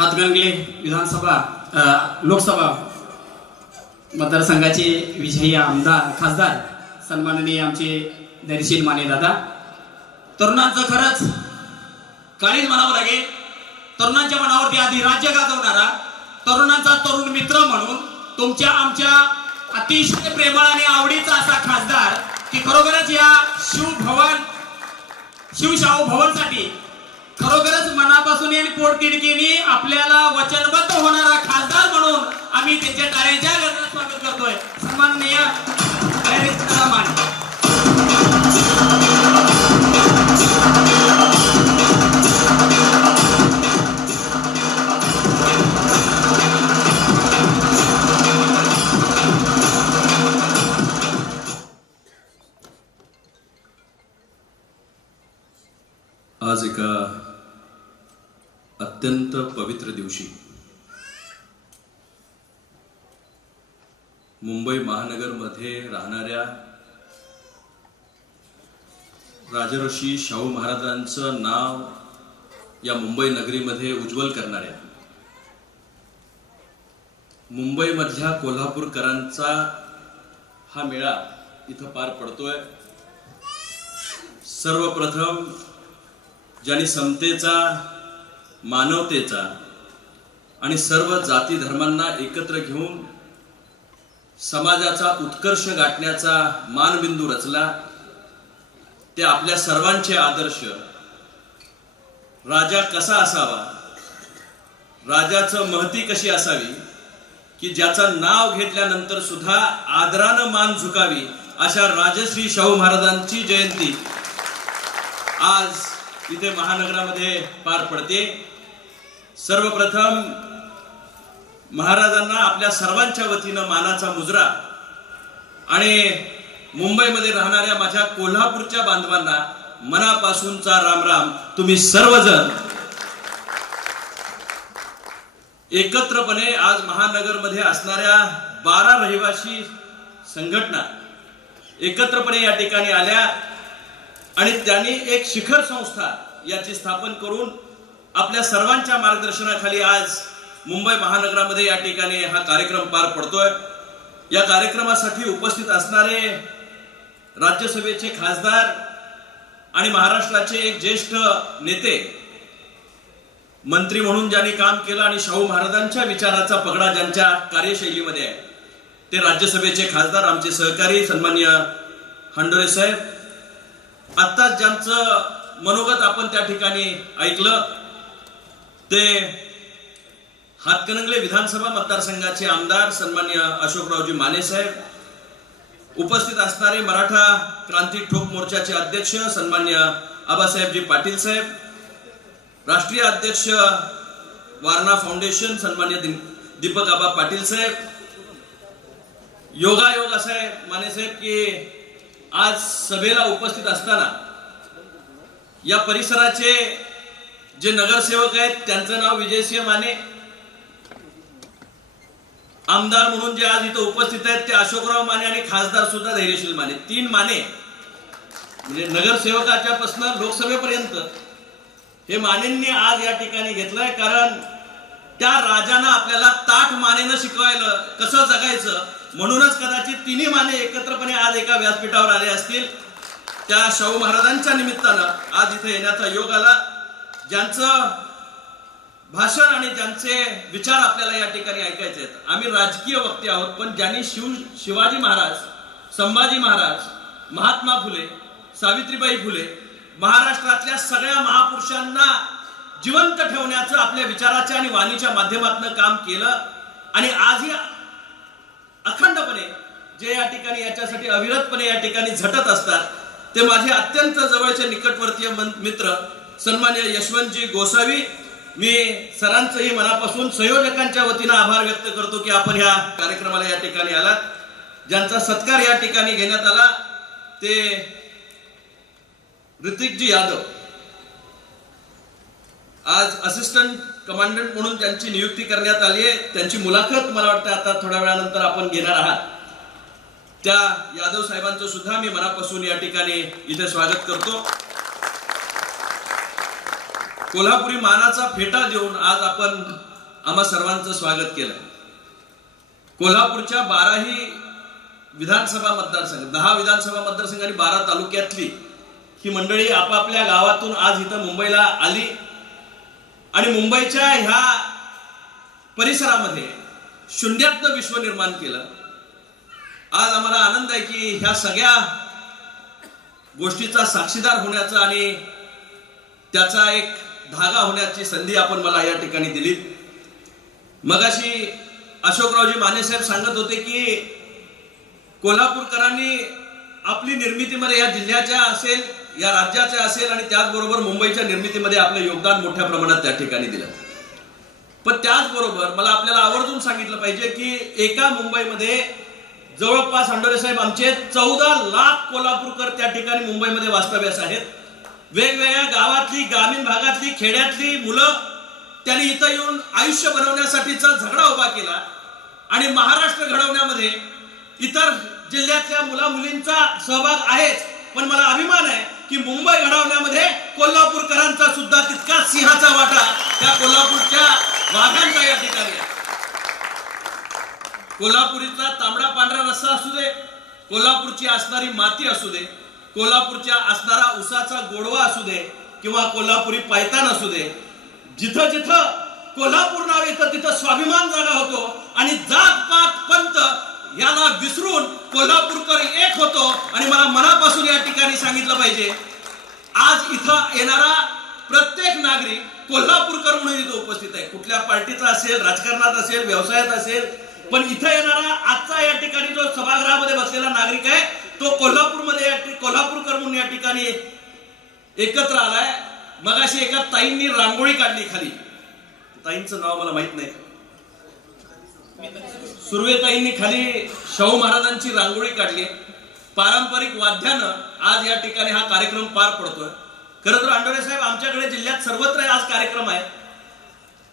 हातगणगले विधानसभा लोकसभा मतदारसंघाचे विजयी आमदार खासदार सन्माननीय आमचे धैर्यशील माने दादा, तरुणांचं खरंच काळीज म्हणावं लागेल. तरुणांच्या मनावरती आधी राज्य गाजवणारा तरुणांचा तरुण मित्र म्हणून तुमच्या आमच्या अतिशय प्रेमळ आणि आवडीचा असा खासदार की खरोखरच या शिवशाहू भवनसाठी खरोखरच मनापासून आणि पोटतिडकीने आपल्याला वचनबद्ध होणारा खासदार म्हणून आम्ही त्यांच्या टाळ्यांच्या गजरात स्वागत करतोय. सन्माननीय माने. आज एका अत्यंत पवित्र दिवशी मुंबई महानगरमध्ये राहणाऱ्या राजर्षी शाहू महाराजांचं नाव या मुंबई नगरीमध्ये उज्ज्वल करणाऱ्या मुंबईमधल्या कोल्हापूरकरांचा हा मेळा इथं पार पडतोय. सर्वप्रथम ज्यांनी समतेचा, मानवतेचा आणि सर्व जाती धर्मांना एकत्र घेऊन समाजाचा उत्कर्ष गाठण्याचा मानबिंदू रचला, ते आपल्या सर्वांचे आदर्श राजा कसा असावा, राजाचं महती कशी असावी की ज्याचं नाव घेतल्यानंतर सुद्धा आदरानं मान झुकावी, अशा राजश्री शाहू महाराजांची जयंती आज इथे महानगरामध्ये पार पडते. सर्वप्रथम महाराजांना आपल्या सर्वांच्या वतीनं मानाचा मुजरा आणि मुंबईमध्ये राहणाऱ्या माझ्या कोल्हापूरच्या बांधवांना मनापासूनचा रामराम. तुम्ही सर्वजण एकत्रपणे आज महानगरमध्ये असणाऱ्या 12 रहिवासी संघटना एकत्रपणे या ठिकाणी आल्या आणि त्यांनी एक शिखर संस्था याची स्थापन करून आपल्या सर्वांच्या मार्गदर्शनाखाली आज मुंबई महानगरामध्ये या ठिकाणी हा कार्यक्रम पार पडतोय. या कार्यक्रमासाठी उपस्थित असणारे राज्यसभेचे खासदार आणि महाराष्ट्राचे एक ज्येष्ठ नेते, मंत्री म्हणून ज्यांनी काम केलं आणि शाहू महाराजांच्या विचाराचा पगडा ज्यांच्या कार्यशैलीमध्ये आहे, ते राज्यसभेचे खासदार आमचे सहकारी सन्माननीय हंडोरे साहेब. आत्ताच ज्यांचं मनोगत आपण त्या ठिकाणी ऐकलं ते हातकणंगले विधानसभा मतदारसंघाचे आमदार सन्माननीय अशोकरावजी माने साहेब, उपस्थित असणारे मराठा क्रांती ठोक मोर्चाचे अध्यक्ष सन्माननीय आबासाहेबजी पाटील साहेब, राष्ट्रीय अध्यक्ष वारणा फाउंडेशन सन्माननीय दीपक आबा पाटील साहेब. योगायोग असा आहे माने साहेब की आज सभेला उपस्थित असताना या परिसराचे जे नगरसेवक आहेत त्यांचं नाव विजयसिंह माने, आमदार म्हणून जे आज इथं उपस्थित आहेत ते अशोकराव माने आणि खासदार सुद्धा धैर्यशील माने, 3 माने म्हणजे नगरसेवकाच्या पासून लोकसभेपर्यंत हे मानेंनी आज या ठिकाणी घेतलंय. कारण त्या राजानं आपल्याला ताठ मानेनं शिकवायला कसं जगायचं, म्हणूनच कदाचित 3 माने एकत्रपणे आज एका व्यासपीठावर आले असतील. त्या शाहू महाराजांच्या निमित्तानं आज इथे येण्याचा योग आला. ज्यांचं भाषण आणि ज्यांचे विचार आपल्याला या ठिकाणी ऐकायचे आहेत. आम्ही राजकीय वक्ते आहोत, पण ज्यांनी शिवाजी महाराज, संभाजी महाराज, महात्मा फुले, सावित्रीबाई फुले, महाराष्ट्रातल्या सगळ्या महापुरुषांना जिवंत ठेवण्याचं आपल्या विचाराच्या आणि वाणीच्या माध्यमातून काम केलं आणि आजही अखंडपणे जे या ठिकाणी याच्यासाठी अविरतपणे या ठिकाणी झटत असतात ते माझे अत्यंत जवळचे निकटवर्तीय मित्र सन्माननीय यशवंतजी गोसावी. मी सरांचंही मनापासून संयोजकांच्या वतीनं आभार व्यक्त करतो की आपण ह्या कार्यक्रमाला या ठिकाणी आलात. ज्यांचा सत्कार या ठिकाणी घेण्यात आला ते ऋतिकजी यादव, आज असिस्टंट कमांडंट म्हणून त्यांची नियुक्ती करण्यात आली आहे. त्यांची मुलाखत मला वाटतं आता थोड्या वेळानंतर आपण घेणार आहात. त्या यादव साहेबांचं सुद्धा मी मनापासून या ठिकाणी इथे स्वागत करतो. कोल्हापुरी मानाचा फेटा देऊन आज आपण आम्हा सर्वांचं स्वागत केलं. कोल्हापूरच्या 12ही विधानसभा मतदारसंघ, 10 विधानसभा मतदारसंघ आणि 12 तालुक्यातली ही मंडळी आपापल्या गावातून आज इथं मुंबईला आली आणि मुंबईच्या ह्या परिसरामध्ये शून्यातनं विश्व निर्माण केलं. आज आम्हाला आनंद आहे की ह्या सगळ्या गोष्टीचा साक्षीदार होण्याचा आणि त्याचा एक धागा होण्याची संधी आपण मला या ठिकाणी दिली. मगाशी अशोकरावजी माने साहेब सांगत होते की कोल्हापूरकरांनी आपली निर्मितीमध्ये या जिल्ह्याच्या असेल, या राज्याच्या असेल आणि त्याचबरोबर मुंबईच्या निर्मितीमध्ये आपलं योगदान मोठ्या प्रमाणात त्या ठिकाणी दिलं. पण त्याचबरोबर मला आपल्याला आवर्जून सांगितलं पाहिजे की एका मुंबईमध्ये जवळपास अंडोरे साहेब आमचे 14 लाख कोल्हापूरकर त्या ठिकाणी मुंबईमध्ये वास्तव्यास आहेत. वेगवेगळ्या गावातली, ग्रामीण भागातली, खेड्यातली मुलं त्यांनी इथं येऊन आयुष्य बनवण्यासाठीचा झगडा उभा केला आणि महाराष्ट्र घडवण्यामध्ये इतर जिल्ह्यातल्या मुला मुलींचा सहभाग आहेच. पण मला अभिमान आहे की मुंबई घडवण्यामध्ये कोल्हापूरकरांचा सुद्धा तितका सिंहाचा वाटा त्या कोल्हापूरच्या वाघांचा या ठिकाणी आहे. कोल्हापुरीचा तांबडा पांढरा रस्सा असू दे, कोल्हापूरची असणारी माती असू दे, कोल्हापूरच्या असणारा उसाचा गोडवा असू दे किंवा कोल्हापुरी पायतान असू दे, जिथं जिथं कोल्हापूर नाव येतं तिथं स्वाभिमान जागा होतो आणि जात पात पंत याला विसरून कोल्हापूरकर एक होतो. आणि मला मनापासून या ठिकाणी सांगितलं पाहिजे, आज इथं येणारा प्रत्येक नागरिक कोल्हापूरकर म्हणून इथं उपस्थित आहे. कुठल्या पार्टीचा असेल, राजकारणात असेल, व्यवसायात असेल, पण इथं येणारा आजचा या ठिकाणी जो सभागृहामध्ये बसलेला नागरिक आहे तो कोल्हापूरमध्ये कोल्हापूरकर म्हणून या ठिकाणी एकत्र आलाय. मगाशी एका ताईंनी रांगोळी काढली खाली, ताईंचं नाव मला माहित नाही, सुर्वेताईंनी खाली शाहू महाराजांची रांगोळी काढली. पारंपरिक वाद्यानं आज या ठिकाणी हा कार्यक्रम पार पडतोय. खरं तर अंडोरे साहेब आमच्याकडे जिल्ह्यात सर्वत्र आज कार्यक्रम आहे.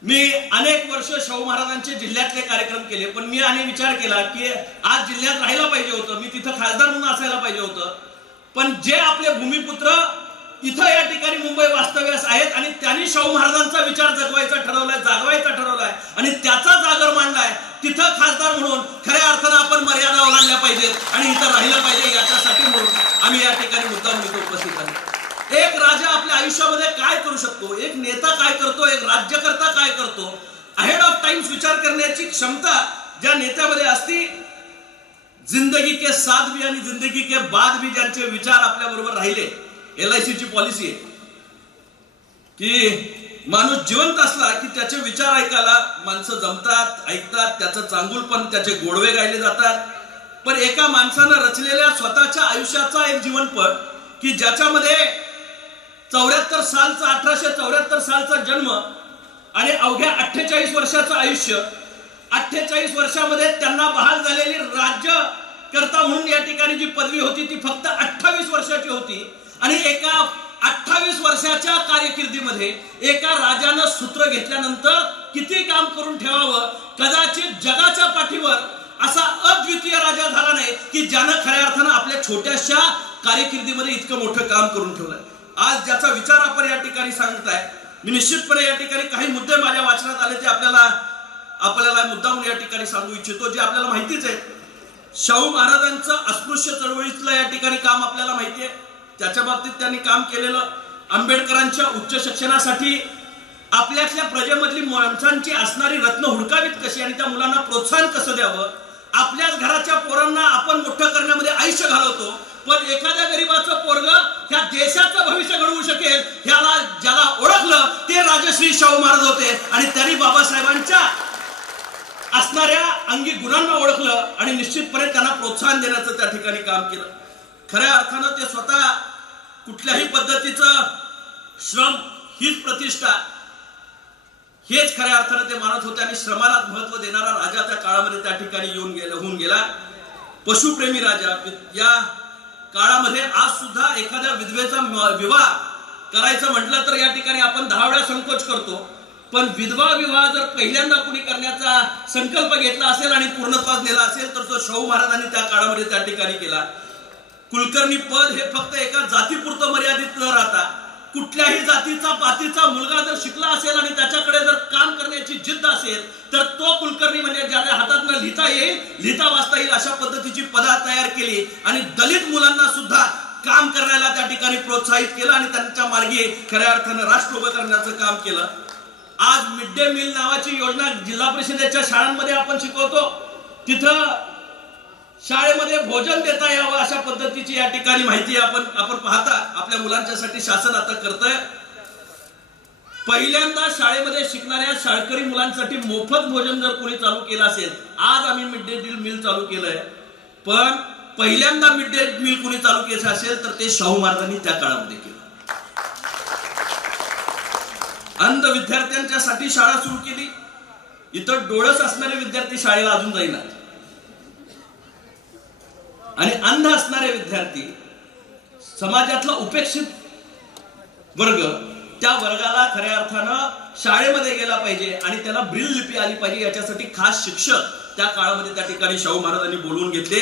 मी अनेक वर्ष शाहू महाराजांचे जिल्ह्यातले कार्यक्रम केले, पण मी आणि विचार केला की आज जिल्ह्यात राहायला पाहिजे होतं, मी तिथं खासदार म्हणून असायला पाहिजे होतं. पण जे आपले भूमिपुत्र इथं या ठिकाणी मुंबई वास्तव्यास आहेत आणि त्यांनी शाहू महाराजांचा विचार जगवायचा ठरवलाय, जागवायचा ठरवलाय आणि त्याचा जागर मांडलाय, तिथं खासदार म्हणून खऱ्या अर्थानं आपण मर्यादा ओलांडल्या पाहिजेत आणि इथं राहिलं पाहिजे. याच्यासाठी म्हणून आम्ही या ठिकाणी मुद्दाम इथं उपस्थित आहे. एक राजा आपल्या आयुष्यामध्ये काय करू शकतो, एक नेता काय करतो, एक राज्यकर्ता काय करतो, अहेड ऑफ टाइम्स विचार करण्याची क्षमता ज्या नेत्यामध्ये असती, जिंदगी के साथ भी आणि जिंदगी के बाद भी ज्यांचे विचार आपल्या बरोबर राहिले. LIC ची पॉलिसी आहे की माणूस जिवंत असला की त्याचे विचार ऐकायला माणसं जमतात, ऐकतात, त्याचं चांगुलपण, त्याचे गोडवे गायले जातात. पण एका माणसानं रचलेल्या स्वतःच्या आयुष्याचा एक जीवनपट की ज्याच्यामध्ये 74 सालचा 1874 सालचा जन्म आणि अवघ्या 48 वर्षाचं आयुष्य, 48 वर्षामध्ये त्यांना बहाल झालेली राज्यकर्ता म्हणून या ठिकाणी जी पदवी होती ती फक्त 28 वर्षाची होती. आणि एका 28 वर्षाच्या कारकिर्दीमध्ये एका राजानं सूत्र घेतल्यानंतर किती काम करून ठेवावं, कदाचित जगाच्या पाठीवर असा अद्वितीय राजा झाला नाही की ज्यानं खऱ्या अर्थानं आपल्या छोट्याशा कारकिर्दीमध्ये इतकं मोठं काम करून ठेवलंय. आज ज्याचा विचार आपण या ठिकाणी सांगताय, मी निश्चितपणे या ठिकाणी काही मुद्दे माझ्या वाचनात आले ते आपल्याला मुद्दामून या ठिकाणी सांगू इच्छितो, जे आपल्याला माहितीच आहे. शाहू महाराजांचं अस्पृश्य चळवळीतलं या ठिकाणी काम आपल्याला माहिती आहे, त्याच्या बाबतीत त्यांनी काम केलेलं. आंबेडकरांच्या उच्च शिक्षणासाठी आपल्यातल्या प्रजेमधली माणसांची असणारी रत्न हुडकावीत कशी आणि त्या मुलांना प्रोत्साहन कसं द्यावं. आपल्याच घराच्या पोरांना आपण मोठं करण्यामध्ये आयुष्य घालवतो, पण एखाद्या गरीबाचं पोरग ह्या देशाचं भविष्य घडवू शकेल ज्याला ओळखलं ते राजश्री शाहू महाराज होते. आणि त्यांनी बाबासाहेबांच्या असणाऱ्या अंगी गुणांना ओळखलं आणि निश्चितपणे त्यांना प्रोत्साहन देण्याचं त्या ठिकाणी काम केलं. खऱ्या अर्थानं ते स्वतः कुठल्याही पद्धतीचं श्रम हीच प्रतिष्ठा हेच खऱ्या अर्थानं ते मानत होते आणि श्रमाला महत्व देणारा राजा त्या काळामध्ये त्या ठिकाणी होऊन गेला. पशुप्रेमी राजा. या काळामध्ये आज सुद्धा एखाद्या विधवेचा विवाह करायचं म्हटलं तर या ठिकाणी आपण 10 वेळा संकोच करतो, पण विधवा विवाह जर पहिल्यांदा कुणी करण्याचा संकल्प घेतला असेल आणि पूर्णत्वास नेला असेल तर तो शाहू महाराजांनी त्या काळामध्ये त्या ठिकाणी केला. कुलकर्णी पद हे फक्त एका जातीपुरतं मर्यादित न राहता कुठल्याही जातीचा पातीचा मुलगा जर शिकला असेल आणि त्याच्याकडे जर काम करण्याची जिद्द असेल तर तो कुलकर्णी म्हणजे ज्याच्या हातातनं लिहिता येईल, लिहिता वाचता येईल अशा पद्धतीची पदा तयार केली आणि दलित मुलांना सुद्धा काम करायला त्या ठिकाणी प्रोत्साहित केलं आणि त्यांच्या मार्गे खऱ्या अर्थानं राष्ट्र उभं करण्याचं काम केलं. आज मिड डे मील नावाची योजना जिल्हा परिषदेच्या शाळांमध्ये आपण शिकवतो. तिथं शाळेमध्ये भोजन देता यावं अशा पद्धतीची या ठिकाणी माहिती आपण पाहता आपल्या मुलांच्यासाठी शासन आता करतंय. पहिल्यांदा शाळेमध्ये शिकणाऱ्या शाळकरी मुलांसाठी मोफत भोजन जर कोणी चालू केलं असेल, आज आम्ही मिड डे मील चालू केलंय, पण पहिल्यांदा मिड डे मील कोणी चालू केलं असेल तर ते शाहू महाराजांनी त्या काळामध्ये केलं. अंध विद्यार्थ्यांच्यासाठी शाळा सुरू केली. इथं डोळस असणारे विद्यार्थी शाळेला अजून जाईनात आणि अंध असणारे विद्यार्थी समाजातला उपेक्षित वर्ग, त्या वर्गाला खऱ्या अर्थानं शाळेमध्ये गेला पाहिजे आणि त्याला ब्रिल लिपी आली पाहिजे याच्यासाठी खास शिक्षक त्या काळामध्ये त्या ठिकाणी शाहू महाराजांनी बोलवून घेतले.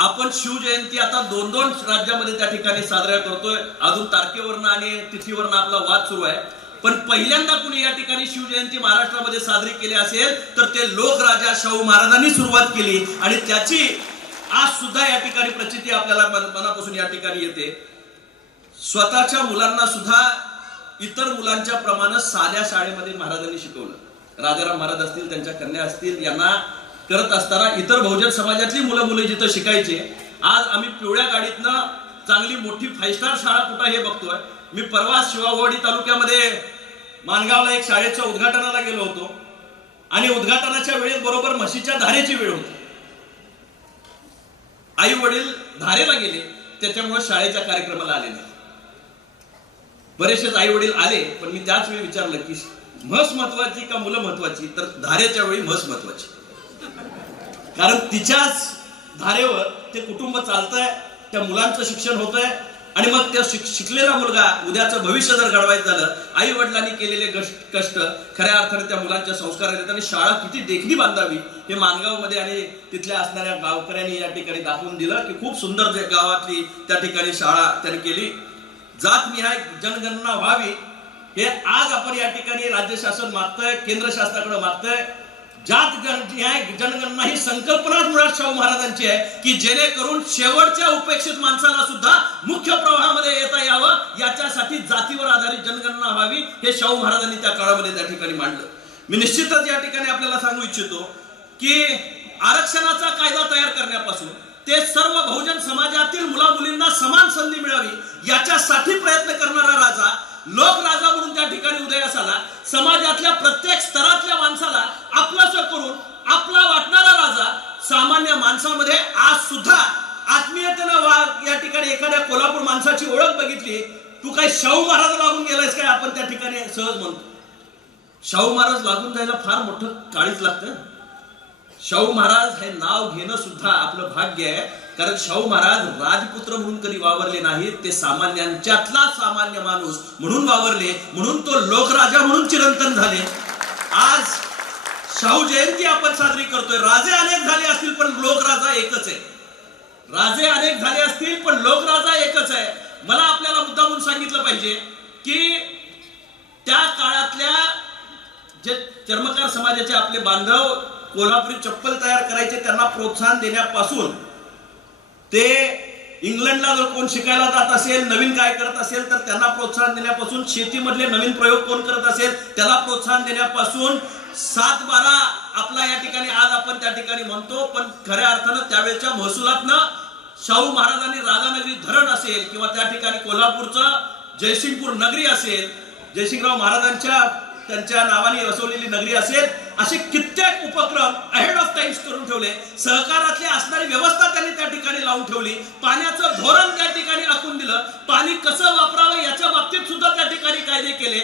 आपण शिवजयंती आता 2-2 राज्यामध्ये त्या ठिकाणी साजरा करतोय. अजून तारखेवरनं आणि तिथीवरनं आपला वाद सुरू आहे, पण पहिल्यांदा कुणी या ठिकाणी शिवजयंती महाराष्ट्रामध्ये साजरी केली असेल तर ते लोकराजा शाहू महाराजांनी सुरुवात केली आणि त्याची आज सुद्धा या ठिकाणी प्रचिती आपल्याला मनापासून या ठिकाणी येते. स्वतःच्या मुलांना सुद्धा इतर मुलांच्या प्रमाणे साध्या शाळेमध्ये महाराजांनी शिकवलं. राजाराम महाराज असतील, त्यांच्या कन्या असतील, यांना करत असताना इतर बहुजन समाजातली मुलं जिथं शिकायचे, आज आम्ही पिवळ्या गाडीतनं चांगली मोठी 5 स्टार शाळा कुठं हे बघतोय. मी परवा शिवावडी तालुक्यामध्ये माणगावला एक शाळेच्या उद्घाटनाला गेलो होतो आणि उद्घाटनाच्या वेळेस बरोबर म्हशीच्या धारेची वेळ होती. आई वडील धारेला गेले, त्याच्यामुळे शाळेच्या कार्यक्रमाला आले नाही. बरेचसेच आई वडील आले, पण मी त्याच वेळी विचारलं की म्हस महत्वाची का मुलं महत्वाची, तर धारेच्या वेळी म्हस महत्वाची. कारण तिच्याच धारेवर ते कुटुंब चालतंय, त्या मुलांचं शिक्षण होतंय आणि मग त्या शिकलेला मुलगा उद्याचं भविष्य जर घडवायचं झालं, आई वडिलांनी केलेले कष्ट खऱ्या अर्थाने त्या मुलांच्या संस्कारात येतात. आणि शाळा किती देखणी बांधावी हे माणगावमध्ये आणि तिथल्या असणाऱ्या गावकऱ्यांनी या ठिकाणी दाखवून दिलं की खूप सुंदर गावातली त्या ठिकाणी शाळा त्यांनी केली. जातनिहाय जनगणना व्हावी हे आज आपण या ठिकाणी राज्य शासन मागतंय, केंद्र शासनाकडे मागतंय. जातनिहाय जनगणना ही संकल्पनाच मुळात शाहू महाराजांची आहे की जेणेकरून शेवटच्या उपेक्षित माणसाला सुद्धा मुख्य प्रवाहामध्ये येता यावं, याच्यासाठी जातीवर आधारित जनगणना व्हावी हे शाहू महाराजांनी त्या काळामध्ये त्या ठिकाणी मांडलं. मी निश्चितच या ठिकाणी आपल्याला सांगू इच्छितो की आरक्षणाचा कायदा तयार करण्यापासून ते सर्व बहुजन समाजातील मुला मुलींना समान संधी मिळावी याच्यासाठी प्रयत्न करणारा राजा, लोकराजा म्हणून त्या ठिकाणी उदयास आला. समाजातल्या प्रत्येक स्तरातल्या माणसाला आपलाच करून आपला वाटणारा राजा सामान्य माणसामध्ये आज सुद्धा आत्मीयतेनं या ठिकाणी एखाद्या कोल्हापूर माणसाची ओळख बघितली, तू काय शाहू महाराज लागून गेलायस काय, आपण त्या ठिकाणी सहज म्हणतो. शाहू महाराज लागून जायला फार मोठं काळीच लागतं. शाहू महाराज हे नाव घेणं सुद्धा आपलं भाग्य आहे, कारण शाहू महाराज राजपुत्र म्हणून कधी वावरले नाहीत, ते सामान्यांच्यातला सामान्य माणूस म्हणून वावरले, म्हणून तो लोकराजा म्हणून चिरंतन झाले. आज शाहू जयंती आपण साजरी करतोय. राजे अनेक झाले असतील पण लोकराजा एकच आहे. राजे अनेक झाले असतील पण लोकराजा एकच आहे. मला आपल्याला मुद्दामून सांगितलं पाहिजे की त्या काळातल्या जे चर्मकार समाजाचे आपले बांधव कोल्हापुरी चप्पल तयार करायचे, त्यांना प्रोत्साहन देण्यापासून ते इंग्लंडला जर कोण शिकायला जात असेल, नवीन काय करत असेल तर त्यांना प्रोत्साहन देण्यापासून, शेतीमधले नवीन प्रयोग कोण करत असेल त्याला प्रोत्साहन देण्यापासून 7-12 आपला या ठिकाणी आज आपण त्या ठिकाणी म्हणतो, पण खऱ्या अर्थानं त्यावेळेच्या महसुलातनं शाहू महाराजांनी राधानगरी धरण असेल किंवा त्या ठिकाणी कोल्हापूरचं जयसिंगपूर नगरी असेल, जयसिंगराव महाराजांच्या त्यांच्या नावाने वसवलेली नगरी असेल, असे कित्येक उपक्रम अहेड ऑफ टाइम्स करून ठेवले. सहकारातली असणारी व्यवस्था त्यांनी त्या ठिकाणी लावून ठेवली. पाण्याचं धोरण त्या ठिकाणी आखून दिलं. पाणी कसं वापरावं याच्या बाबतीत सुद्धा त्या ठिकाणी कायदे केले.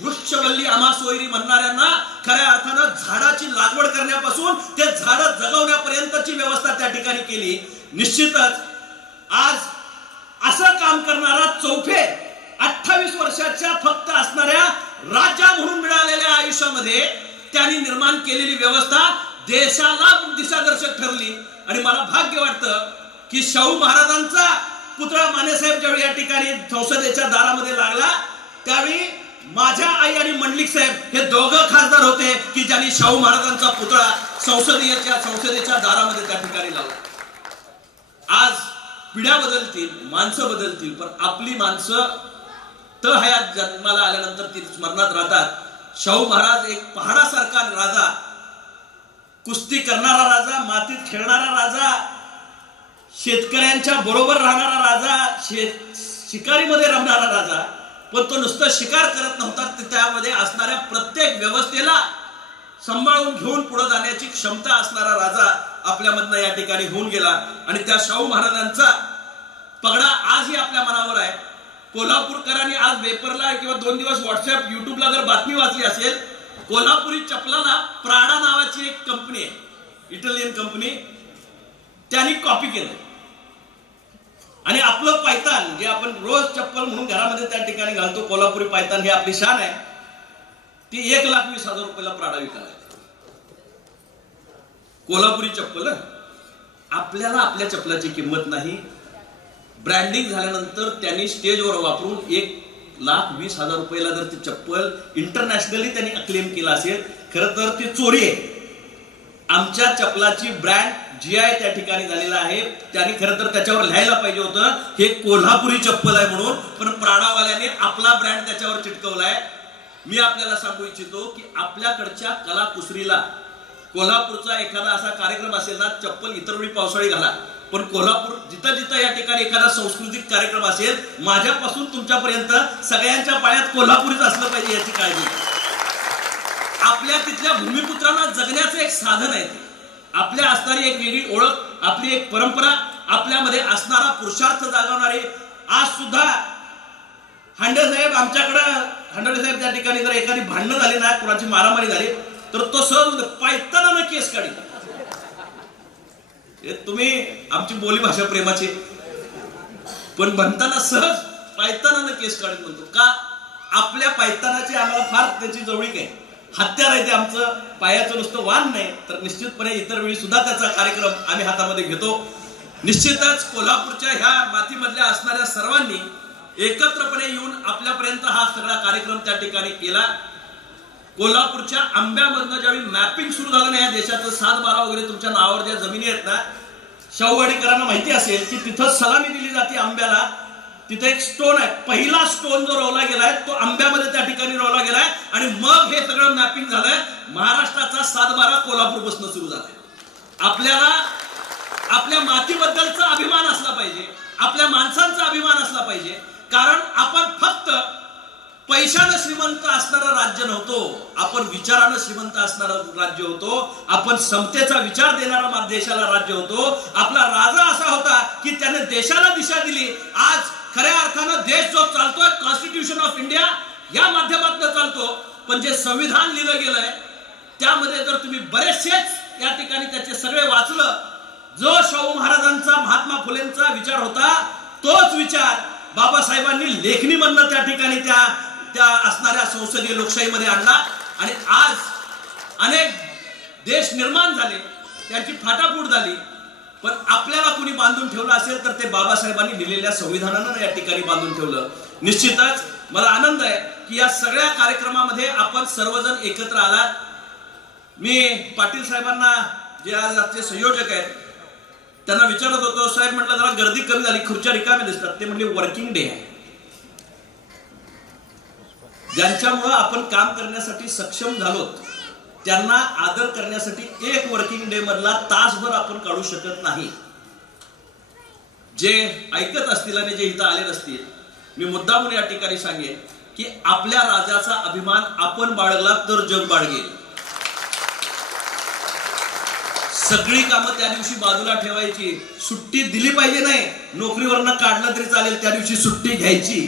वृक्षवल्ली आम्हा सोयरी म्हणणाऱ्यांना खऱ्या अर्थानं झाडाची लागवड करण्यापासून ते झाडं जगवण्यापर्यंतची व्यवस्था त्या ठिकाणी केली. निश्चितच आज असं काम करणारा चौफे 28 वर्षाच्या फक्त असणाऱ्या राजा म्हणून मिळालेल्या आयुष्यामध्ये त्यांनी निर्माण केलेली व्यवस्था देशाला दिशादर्शक ठरली. आणि मला भाग्य वाटतं की शाहू महाराजांचा पुतळा मानेसाहेब ज्यावेळी या ठिकाणी संसदेच्या दारामध्ये लागला मंडलिक साहेब हे दोघं खासदार होते की ज्यांनी शाहू महाराजांचा पुतळा संसदेच्या दारामध्ये त्या ठिकाणी लावला. आज पिढ्या बदलतील, माणसं बदलतील, पण आपली माणसं हयात जन्माला आल्यानंतर ती स्मरणात राहतात. शाहू महाराज एक पहाडासारखा राजा, कुस्ती करणारा राजा, मातीत खेळणारा राजा, शेतकऱ्यांच्या बरोबर राहणारा राजा, शिकारीमध्ये रमणारा राजा. पण तो नुसतं शिकार करत नव्हता, त्यामध्ये असणाऱ्या प्रत्येक व्यवस्थेला सांभाळून घेऊन पुढे जाण्याची क्षमता असणारा राजा आपल्यामधनं या ठिकाणी होऊन गेला. आणि त्या शाहू महाराजांचा पगडा आजही आपल्या मनावर आहे. कोल्हापूरकरांनी आज पेपरला किंवा 2 दिवस व्हॉट्सअप युट्यूबला जर बातमी वाचली असेल, कोल्हापुरी चप्पलाला प्राडा नावाची एक कंपनी आहे, इटालियन कंपनी, त्यांनी कॉपी केलं. आणि आपलं पायतान जे आपण रोज चप्पल म्हणून घरामध्ये त्या ठिकाणी घालतो, कोल्हापुरी पायतान ही आपली शान आहे, ती 1,20,000 रुपयाला प्राडा विकायला. कोल्हापुरी चप्पल. आपल्याला आपल्या चप्पलाची किंमत नाही. ब्रँडिंग झाल्यानंतर त्यांनी स्टेजवर वापरून 1,20,000 रुपयाला जर ती चप्पल इंटरनॅशनली त्यांनी अक्लेम केला असेल, खरं तर ती चोरी आहे. आमच्या चप्पलाची ब्रँड GI त्या ठिकाणी झालेला आहे. त्यांनी खरं तर त्याच्यावर लिहायला पाहिजे होतं हे कोल्हापुरी चप्पल आहे म्हणून, पण प्राडावाल्याने आपला ब्रँड त्याच्यावर चिटकवलाय. मी आपल्याला सांगू इच्छितो की आपल्याकडच्या कला कुसरीला, कोल्हापूरचा एखादा असा कार्यक्रम असेल ना, चप्पल इतर वेळी पावसाळी घाला, पण कोल्हापूर जिथं जिथं या ठिकाणी एखादा सांस्कृतिक कार्यक्रम असेल, माझ्यापासून तुमच्यापर्यंत सगळ्यांच्या पायात कोल्हापुरीच असलं पाहिजे याची काळजी. आपल्या तिथल्या भूमिपुत्रांना जगण्याचं एक साधन आहे. आपल्या असणारी एक वेगळी ओळख, आपली एक परंपरा, आपल्यामध्ये असणारा पुरुषार्थ जागवणारे. आज सुद्धा हांडे साहेब त्या ठिकाणी जर एखादी भांडणं झाली ना, कोणाची मारामारी झाली, तर तो सहज पायताना केस काढी. तुम्ही आमची बोली भाषा प्रेमाची, पण म्हणताना सहज पायताना केस काढत म्हणतो का? आपल्या पायतानाची आम्हाला फार त्याची जवळीक आहे. हत्यार आहे ते आमचं, पायाचं नुसतं वाण नाही, तर निश्चितपणे इतर वेळी सुद्धा त्याचा कार्यक्रम आम्ही हातामध्ये घेतो. निश्चितच कोल्हापूरच्या ह्या मातीमधल्या असणाऱ्या सर्वांनी एकत्रपणे येऊन आपल्यापर्यंत हा सगळा कार्यक्रम त्या ठिकाणी केला. कोल्हापूरच्या आंब्यामधनं ज्यावेळी मॅपिंग सुरू झालं ना, या देशाचं 7-12 वगैरे तुमच्या नावावर ज्या जमिनी आहेत ना, शाहूवाडीकरांना माहिती असेल की तिथं सलामी दिली जाते आंब्याला. तिथे एक स्टोन आहे, पहिला स्टोन जो रोवला गेलाय तो आंब्यामध्ये त्या ठिकाणी रोवला गेलाय. आणि मग हे सगळं मॅपिंग झालंय. महाराष्ट्राचा 7-12 कोल्हापूरपासून सुरू झालाय. आपल्याला आपल्या मातीबद्दलचा अभिमान असला पाहिजे, आपल्या माणसांचा अभिमान असला पाहिजे. कारण आपण फक्त पैशानं श्रीमंत असणारं राज्य नव्हतो, आपण विचारानं श्रीमंत असणारं राज्य होतो. आपण समतेचा विचार देणारा देशाला राज्य होतो. आपला राजा असा होता की त्याने देशाला दिशा दिली. आज खऱ्या अर्थानं देश जो चालतोय कॉन्स्टिट्यूशन ऑफ इंडिया या माध्यमातून चालतो, पण जे संविधान लिहिलं गेलंय त्यामध्ये जर तुम्ही बरेचसेच या ठिकाणी त्याचे सगळे वाचलं, जो शाहू महाराजांचा, महात्मा फुलेंचा विचार होता, तोच विचार बाबासाहेबांनी लेखणीमधनं त्या ठिकाणी त्या असणाऱ्या संसदीय लोकशाहीमध्ये आणला. आणि आज अनेक देश निर्माण झाले, त्यांची फाटाफूट झाली, पण आपल्याला कुणी बांधून ठेवलं असेल तर ते बाबासाहेबांनी लिहिलेल्या संविधानानं या ठिकाणी बांधून ठेवलं. निश्चितच मला आनंद आहे की या सगळ्या कार्यक्रमामध्ये आपण सर्वजण एकत्र आलात. मी पाटील साहेबांना, जे आज आजचे संयोजक आहेत, त्यांना विचारत होतो, साहेब म्हटलं जरा गर्दी कमी झाली, खुर्च्या रिकाम्या दिसतात. ते म्हणले वर्किंग डे आहे. ज्यांच्यामुळं आपण काम करण्यासाठी सक्षम झालो त्यांना आदर करण्यासाठी एक वर्किंग डे मधला तासभर आपण काढू शकत नाही. जे ऐकत असतील आणि जे इथं आले नसतील, मी मुद्दामून या ठिकाणी सांगेन की आपल्या राजाचा अभिमान आपण बाळगला तर जग बाळगेल. सगळी कामं त्या दिवशी बाजूला ठेवायची, सुट्टी दिली पाहिजे नाही, नोकरीवरनं काढलं तरी चालेल, त्या दिवशी सुट्टी घ्यायची.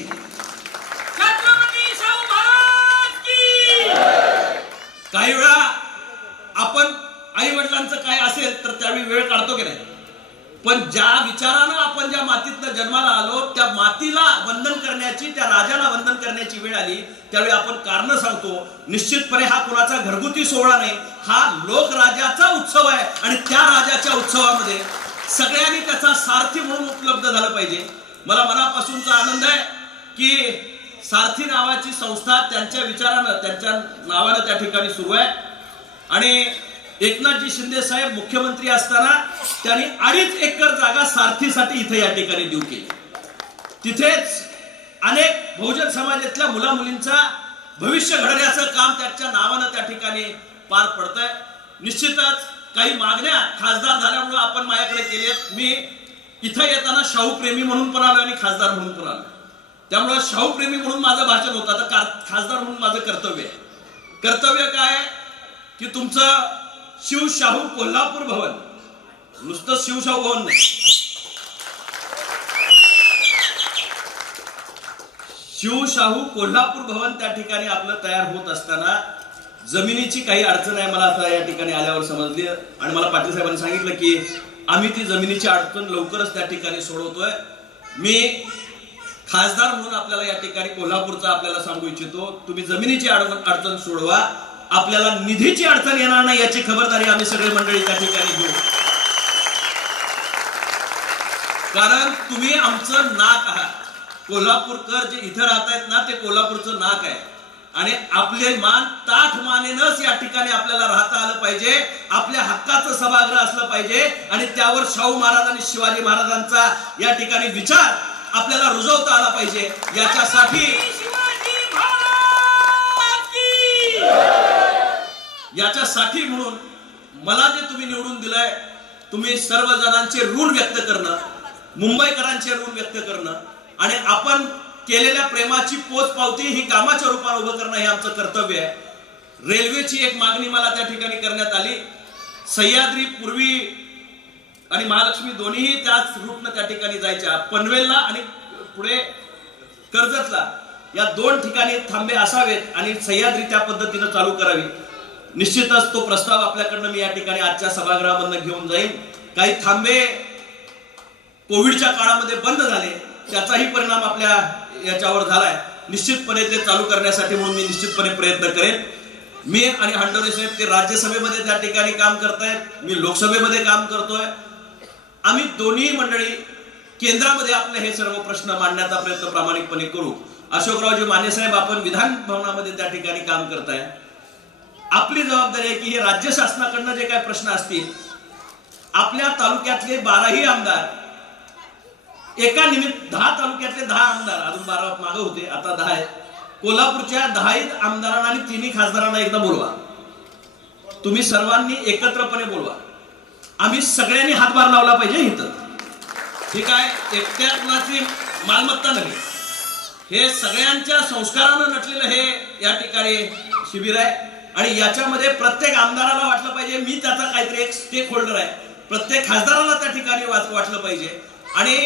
काही वेळा आपण आई वडिलांचं काय असेल तर त्यावेळी वेळ काढतो की नाही, पण ज्या विचारानं आपण ज्या मातीतनं जन्माला आलो त्या मातीला वंदन करण्याची, त्या राजाला वंदन करण्याची वेळ आली, त्यावेळी आपण कारण सांगतो. निश्चितपणे हा कुणाचा घरगुती सोहळा नाही, हा लोकराजाचा उत्सव आहे. आणि त्या राजाच्या उत्सवामध्ये सगळ्यांनी त्याचा सारथी म्हणून उपलब्ध झालं पाहिजे. मला मनापासूनचा आनंद आहे की सारथी नावाची संस्था त्यांच्या विचारानं त्यांच्या नावानं त्या ठिकाणी सुरू आहे. आणि एकनाथजी शिंदे साहेब मुख्यमंत्री असताना त्यांनी 2.5 एकर जागा सारथीसाठी इथे या ठिकाणी देऊ केली. तिथेच अनेक बहुजन समाजातल्या मुला मुलींचा भविष्य घडवण्याचं काम त्याच्या नावानं त्या ठिकाणी पार पडतंय. निश्चितच काही मागण्या खासदार झाल्यामुळे आपण माझ्याकडे केलेत. मी इथं येताना शाहूप्रेमी म्हणून पण आलो आणि खासदार म्हणून पण आलो. त्यामुळे शाहूप्रेमी म्हणून माझं भाषण होतं, आता खासदार म्हणून माझं कर्तव्य आहे. कर्तव्य काय की तुमचं शिवशाहू कोल्हापूर भवन, नुसतं शिवशाहू भवन नाही, शिवशाहू कोल्हापूर भवन त्या ठिकाणी आपलं तयार होत असताना जमिनीची काही अडचण आहे. मला आता या ठिकाणी आल्यावर समजली आणि मला पाटील साहेबांनी सांगितलं की आम्ही ती जमिनीची अडचण लवकरच त्या ठिकाणी सोडवतोय. मी खासदार म्हणून आपल्याला या ठिकाणी कोल्हापूरचा आपल्याला सांगू इच्छितो, तुम्ही जमिनीची अडचण सोडवा, आपल्याला निधीची अडचण येणार नाही याची खबरदारी आम्ही सगळे मंडळी त्या ठिकाणी घेऊ. कारण तुम्ही आमचं नाक आहात. कोल्हापूरकर जे इथं राहत आहेत ना, ते कोल्हापूरचं नाक आहे. आणि आपले मान ताठ मानेनच या ठिकाणी आपल्याला राहता आलं पाहिजे. आपल्या हक्काचं सभागृह असलं पाहिजे आणि त्यावर शाहू महाराज आणि शिवाजी महाराजांचा या ठिकाणी विचार आपल्याला रुजवता आला पाहिजे. याच्यासाठी म्हणून मला जे तुम्ही निवडून दिलंय, तुम्ही सर्व जणांचे ऋण व्यक्त करणं, मुंबईकरांचे ऋण व्यक्त करणं आणि आपण केलेल्या प्रेमाची पोचपावती ही कामाच्या रूपात उभं करणं हे आमचं कर्तव्य आहे. रेल्वेची एक मागणी मला त्या ठिकाणी करण्यात आली. सह्याद्री पूर्वी आणि महालक्ष्मी दोन्हीही त्याच रूटनं त्या ठिकाणी जायच्या. पनवेलला आणि पुढे कर्जतला या 2 ठिकाणी थांबे असावेत आणि सह्याद्री त्या पद्धतीनं चालू करावी. निश्चितच तो प्रस्ताव आपल्याकडनं मी या ठिकाणी आजच्या सभागृहामधून घेऊन जाईन. काही थांबे कोविडच्या काळामध्ये बंद झाले, त्याचाही परिणाम आपल्या याच्यावर झालाय. निश्चितपणे ते चालू करण्यासाठी म्हणून मी निश्चितपणे प्रयत्न करेन. मी आणि हंडोरे साहेब ते राज्यसभेमध्ये त्या ठिकाणी काम करतायत, मी लोकसभेमध्ये काम करतोय. आम्ही दोन्ही मंडळी केंद्रामध्ये आपले हे सर्व प्रश्न मांडण्याचा प्रयत्न प्रामाणिकपणे करू. अशोकरावजी माने साहेब आपण विधान भवनामध्ये त्या ठिकाणी काम करताय. आपली जबाबदारी आहे की हे राज्य शासनाकडनं जे काही प्रश्न असतील, आपल्या तालुक्यातले 12ही आमदार एका निमित्त 10 तालुक्यातले 10 आमदार, अजून 12 मागे होते, आता 10 आहेत. कोल्हापूरच्या 10 आमदारांना आणि 3 खासदारांना एकदा बोलवा. तुम्ही सर्वांनी एकत्रपणे बोलवा. आम्ही सगळ्यांनी हातभार लावला पाहिजे इथं. ठीक आहे, एकट्याची मालमत्ता नाही, हे सगळ्यांच्या संस्कारानं नटलेलं हे या ठिकाणी शिबिर आहे. आणि याच्यामध्ये प्रत्येक आमदाराला वाटलं पाहिजे मी त्याचा काहीतरी एक स्टेक होल्डर आहे. प्रत्येक खासदाराला त्या ठिकाणी वाटलं पाहिजे. आणि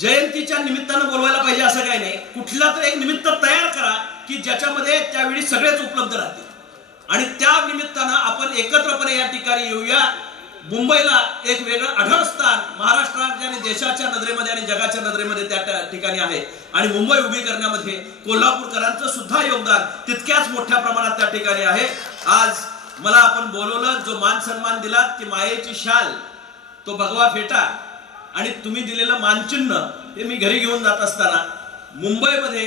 जयंतीच्या निमित्तानं बोलवायला पाहिजे असं काही नाही. कुठला तर एक निमित्त तयार करा की ज्याच्यामध्ये त्यावेळी सगळेच उपलब्ध राहतील आणि त्या निमित्तानं आपण एकत्रपणे या ठिकाणी येऊया. मुंबईला एक वेगळं आढळ स्थान महाराष्ट्राच्या आणि देशाच्या नजरेमध्ये आणि जगाच्या नजरेमध्ये त्या ठिकाणी आहे. आणि मुंबई उभी करण्यामध्ये कोल्हापूरकरांचं सुद्धा योगदान तितक्याच मोठ्या प्रमाणात त्या ठिकाणी आहे. आज मला आपण बोलवलं, जो मान सन्मान दिला, ती मायेची शाल, तो भगवा फेटा आणि तुम्ही दिलेलं मानचिन्ह हे मी घरी घेऊन जात असताना मुंबईमध्ये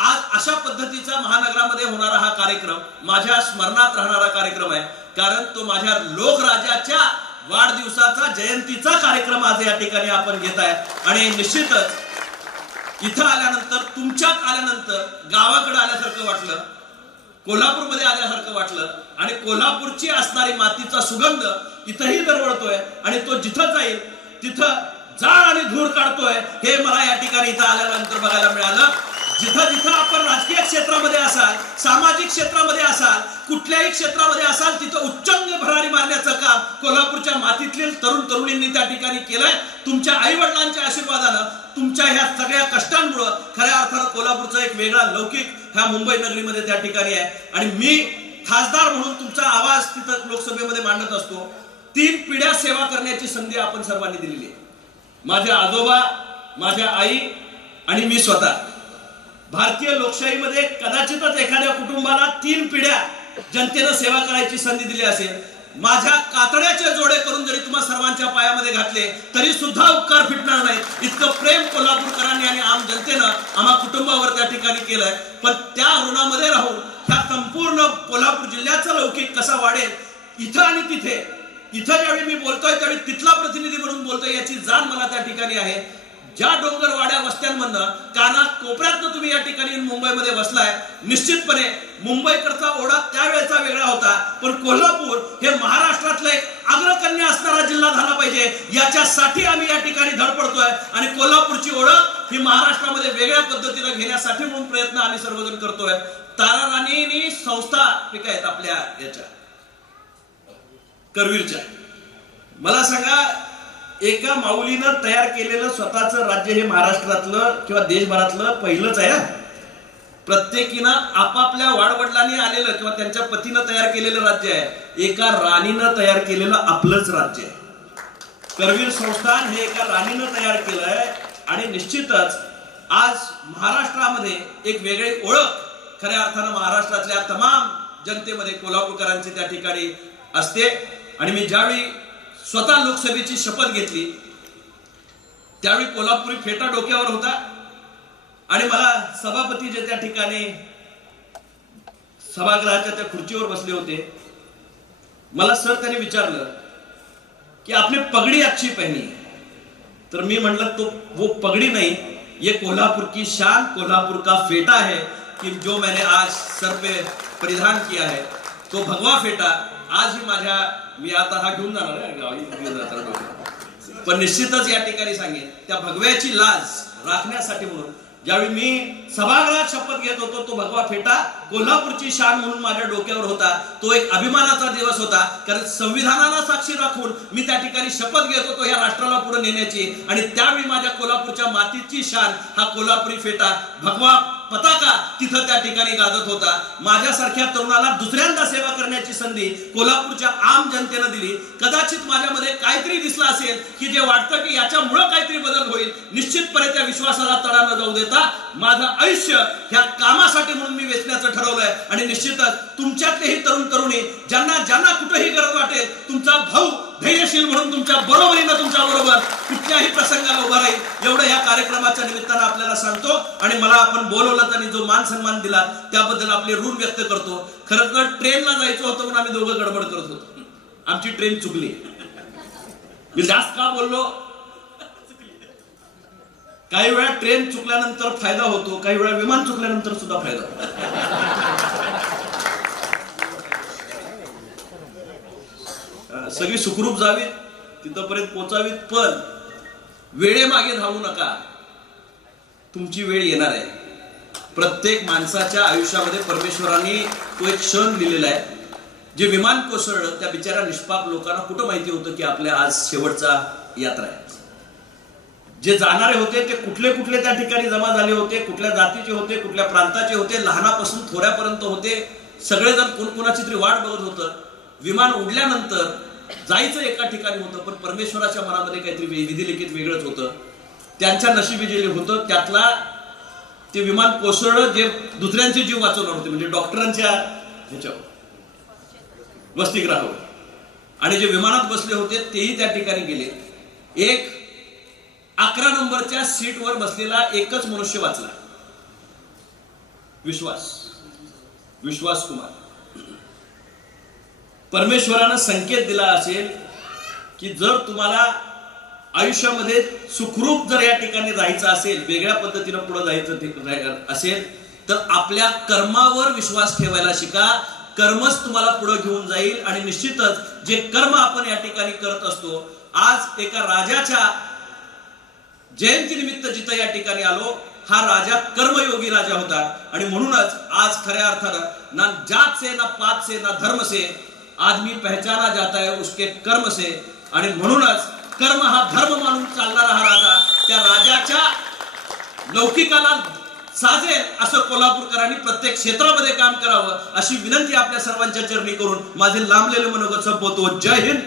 आज अशा पद्धतीचा महानगरामध्ये होणारा हा कार्यक्रम माझ्या स्मरणात राहणारा कार्यक्रम आहे. कारण तो माझ्या लोकराजाच्या वाढदिवसाचा जयंतीचा कार्यक्रम आज या ठिकाणी आपण घेत आहे. आणि निश्चितच इथं आल्यानंतर, तुमच्यात आल्यानंतर गावाकडे आल्यासारखं वाटलं, कोल्हापूरमध्ये आल्यासारखं वाटलं आणि कोल्हापूरची असणारी मातीचा सुगंध इथंही दरवळतोय आणि तो जिथं जाईल तिथं जाळ आणि धूर काढतोय हे मला या ठिकाणी इथं आल्यानंतर बघायला मिळालं. जिथं जिथं आपण राजकीय क्षेत्रामध्ये असाल, सामाजिक क्षेत्रामध्ये असाल, कुठल्याही क्षेत्रामध्ये असाल, तिथं उच्चांग भरारी मारण्याचं काम कोल्हापूरच्या मातीतले तरुण तरुणींनी त्या ठिकाणी केलंय. तुमच्या आई वडिलांच्या आशीर्वादानं, तुमच्या ह्या सगळ्या कष्टांमुळे खऱ्या अर्थानं कोल्हापूरचा एक वेगळा लौकिक ह्या मुंबई नगरीमध्ये त्या ठिकाणी आहे. आणि मी खासदार म्हणून तुमचा आवाज तिथं लोकसभेमध्ये मांडत असतो. 3 पिढ्या सेवा करण्याची संधी आपण सर्वांनी दिलेली आहे. माझे आजोबा, माझ्या आई आणि मी स्वतः. भारतीय लोकशाहीमध्ये कदाचितच एखाद्या कुटुंबाला 3 पिढ्या जनतेनं सेवा करायची संधी दिली असेल. माझ्या कातड्याचे जोडे करून जरी तुम्हा सर्वांच्या पायामध्ये घातले तरी सुद्धा उपकार फिटणार नाहीत. इतकं प्रेम कोल्हापूरकरांनी आणि आम जनतेनं आम्हा कुटुंबावर त्या ठिकाणी केलंय. पण त्या ऋणामध्ये राहून ह्या संपूर्ण कोल्हापूर जिल्ह्याचा लौकिक कसा वाढेल इथं आणि तिथे, इथं ज्यावेळी मी बोलतोय त्यावेळी तिथला प्रतिनिधी म्हणून बोलतोय याची जाण मला त्या ठिकाणी आहे. ज्या डोंगरवाड्या वस्त्यांमधनं काना कोपऱ्यातनं तुम्ही या ठिकाणी मुंबईमध्ये बसलाय, निश्चितपणे मुंबईकडचा ओढा त्यावेळेचा वेगळा होता, पण कोल्हापूर हे महाराष्ट्रातलं एक अग्रकन्या असणारा जिल्हा झाला पाहिजे याच्यासाठी आम्ही या ठिकाणी धडपडतोय. आणि कोल्हापूरची ओळख ही महाराष्ट्रामध्ये वेगळ्या पद्धतीनं घेण्यासाठी म्हणून प्रयत्न आम्ही सर्वजण करतोय. तारा राणींनी संस्था पिका आहेत आपल्या याच्या करवीरच्या. मला सांगा, एका माऊलीनं तयार केलेलं स्वतःचं राज्य हे महाराष्ट्रातलं किंवा देशभरातलं पहिलंच आहे. प्रत्येकीनं आपापल्या वाडवडिलांनी आलेलं किंवा त्यांच्या पतीनं तयार केलेलं राज्य आहे. एका राणीनं तयार केलेलं आपलंच राज्य आहे. करवीर संस्थान हे एका राणीनं तयार केलंय आणि निश्चितच आज महाराष्ट्रामध्ये एक वेगळी ओळख खऱ्या अर्थानं महाराष्ट्रातल्या तमाम जनतेमध्ये कोल्हापूरकरांची त्या ठिकाणी असते. आणि मी ज्यावेळी स्वतः लोकसभेची शपथ घेतली त्यावेळी कोल्हापुरी फेटा डोक्यावर होता आणि मला सभापती जे त्या ठिकाणी सभागृहाच्या त्या खुर्चीवर बसले होते, मला सर त्यांनी विचारलं की आपने पगड़ी अच्छी पहनी. तर मी म्हटलं तो वो पगड़ी नहीं, ये कोल्हापुर की शान, कोल्हापुर का फेटा है कि जो मैंने आज सर पे परिधान किया है तो भगवा फेटा. आज ही माझ्या, मी आता हा घेऊन जाणार आहे गावी, पण निश्चितच या ठिकाणी सांगेन त्या भगव्याची लाज राखण्यासाठी म्हणून ज्यावेळी मी सभागृहात शपथ घेत होतो तो भगवा फेटा कोल्हापूरची शान म्हणून माझ्या डोक्यावर होता. तो एक अभिमानाचा दिवस होता, कारण संविधानाला साक्षी राखून मी त्या ठिकाणी शपथ घेत होतो या राष्ट्राला पुढे नेण्याची. आणि त्यावेळी माझ्या कोल्हापूरच्या मातीची शान हा कोल्हापुरी फेटा भगवा पताका तिथं त्या ठिकाणी गाजत होता. माझ्यासारख्या तरुणाला दुसऱ्यांदा सेवा करण्याची संधी कोल्हापूरच्या आम जनतेनं दिली. कदाचित माझ्यामध्ये काहीतरी दिसलं असेल की जे वाटतं की याच्यामुळे काहीतरी बदल होईल. निश्चितपणे त्या विश्वासाला तडा न जाऊ देता माझं आयुष्य ह्या कामासाठी म्हणून मी वेचण्याचं ठरवलंय. आणि निश्चितच तुमच्यातलेही तरुण तरुणी ज्यांना ज्यांना कुठेही गरज वाटेल, तुमचा भाऊ धैर्यशील म्हणून तुमच्या बरोबरीनं तुमच्या बरोबर कुठल्याही प्रसंगाला उभा राहील एवढं या कार्यक्रमाच्या निमित्तानं आपल्याला सांगतो. आणि मला आपण बोलवलं आणि जो मान सन्मान दिला त्याबद्दल आपले ऋण व्यक्त करतो. खरं तर ट्रेनला जायचं होतं म्हणून आम्ही दोघं गडबड करत होतो. आमची ट्रेन चुकली. मी जास्त का बोललो? काही वेळा ट्रेन चुकल्यानंतर फायदा होतो, काही वेळा विमान चुकल्यानंतर सुद्धा फायदा होतो. सगळी सुखरूप जावीत, तिथपर्यंत पोहोचावीत, पण वेळेमागे धावू नका. तुमची वेळ येणार आहे. प्रत्येक माणसाच्या आयुष्यामध्ये परमेश्वरांनी तो एक क्षण लिहिलेला आहे. जे विमान कोसळलं त्या बिचाऱ्या निष्पाप लोकांना कुठं माहिती होतं की आपल्या आज शेवटचा यात्रा आहे. जे जाणारे होते ते कुठले कुठले त्या ठिकाणी जमा झाले होते, कुठल्या जातीचे होते, कुठल्या प्रांताचे होते, लहानापासून थोड्यापर्यंत होते. सगळेजण कोणकोणाची तरी वाट बघत होतं. विमान उडल्यानंतर जायचं एका ठिकाणी होतं, पण परमेश्वराच्या मनामध्ये काहीतरी विधिलिखित वेगळंच होतं. त्यांच्या नशिबी जे होतं त्यातला ते विमान कोसळलं जे दुसऱ्यांचे जीव वाचवणार होते, म्हणजे डॉक्टरांच्या ह्याच्यावर वसतिगृहावर. आणि जे विमानात बसले होते तेही त्या ठिकाणी गेले. एक 11 नंबरच्या सीटवर बसलेला एकच मनुष्य वाचला, विश्वास कुमार. परमेश्वरानं संकेत दिला असेल की जर तुम्हाला आयुष्यामध्ये सुखरूप जर या ठिकाणी राहायचं असेल, वेगळ्या पद्धतीनं पुढे जायचं असेल तर आपल्या कर्मावर विश्वास ठेवायला शिका. कर्मच तुम्हाला पुढे घेऊन जाईल. आणि निश्चितच जे कर्म आपण या ठिकाणी करत असतो, आज एका राजाच्या जयंतीनिमित्त जिथं या ठिकाणी आलो, हा राजा कर्मयोगी राजा होता. आणि म्हणूनच आज खऱ्या अर्थानं ना जात से, ना पात से, ना धर्म से आदमी पहचाना जाता है उसके कर्म से. आणि म्हणूनच कर्म हा धर्म मानून चालणारा हा राजा त्या राजाच्या लौकिकाला साजेल असं कोल्हापूरकरांनी प्रत्येक क्षेत्रामध्ये काम करावं अशी विनंती आपल्या सर्वांच्या चरणी करून माझे लांबलेले मनोगत संपवतो. जय हिंद.